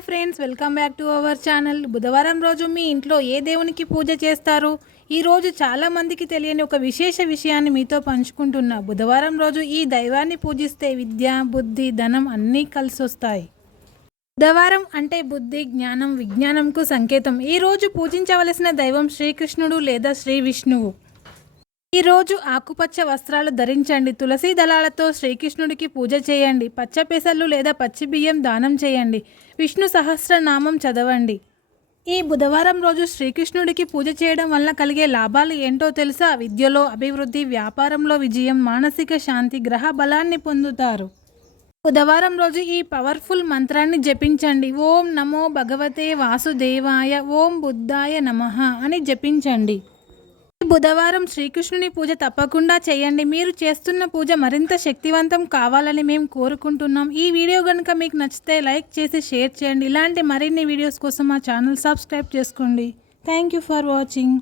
Hi friends welcome back to our channel. బుధవారం రోజు మీ ఇంట్లో ఏ దేవునికి పూజ చేస్తారు? ఈరోజు చాలామందికి తెలియని ఒక విశేష విషయాన్ని మీతో పంచుకుంటున్నా. బుధవారం రోజు ఈ దైవాన్ని పూజిస్తే విద్య బుద్ధి ధనం అన్నీ కలిసి వస్తాయి బుధవారం అంటే బుద్ధి జ్ఞానం విజ్ఞానంకు సంకేతం. ఈ రోజు పూజించవలసిన దైవం శ్రీకృష్ణుడు లేదా శ్రీ విష్ణువు. ఈ రోజు ఆకుపచ్చ వస్త్రాలు ధరించండి. తులసి దళాలతో శ్రీకృష్ణుడికి పూజ చేయండి. పచ్చ పెసలు లేదా పచ్చి బియ్యం దానం చేయండి. విష్ణు సహస్రనామం చదవండి. ఈ బుధవారం రోజు శ్రీకృష్ణుడికి పూజ చేయడం వల్ల కలిగే లాభాలు ఏంటో తెలుసా? విద్యలో అభివృద్ధి వ్యాపారంలో విజయం మానసిక శాంతి గ్రహ బలాన్ని పొందుతారు. బుధవారం రోజు ఈ పవర్ఫుల్ మంత్రాన్ని జపించండి. ఓం నమో భగవతే వాసుదేవాయ ఓం బుద్ధాయ నమః అని జపించండి. బుధవారం శ్రీకృష్ణుని పూజ తప్పకుండా చేయండి. మీరు చేస్తున్న పూజ మరింత శక్తివంతం కావాలని మేము కోరుకుంటున్నాం. ఈ వీడియో కనుక మీకు నచ్చితే లైక్ చేసి షేర్ చేయండి. ఇలాంటి మరిన్ని వీడియోస్ కోసం మా ఛానల్ సబ్స్క్రైబ్ చేసుకోండి. Thank you for watching.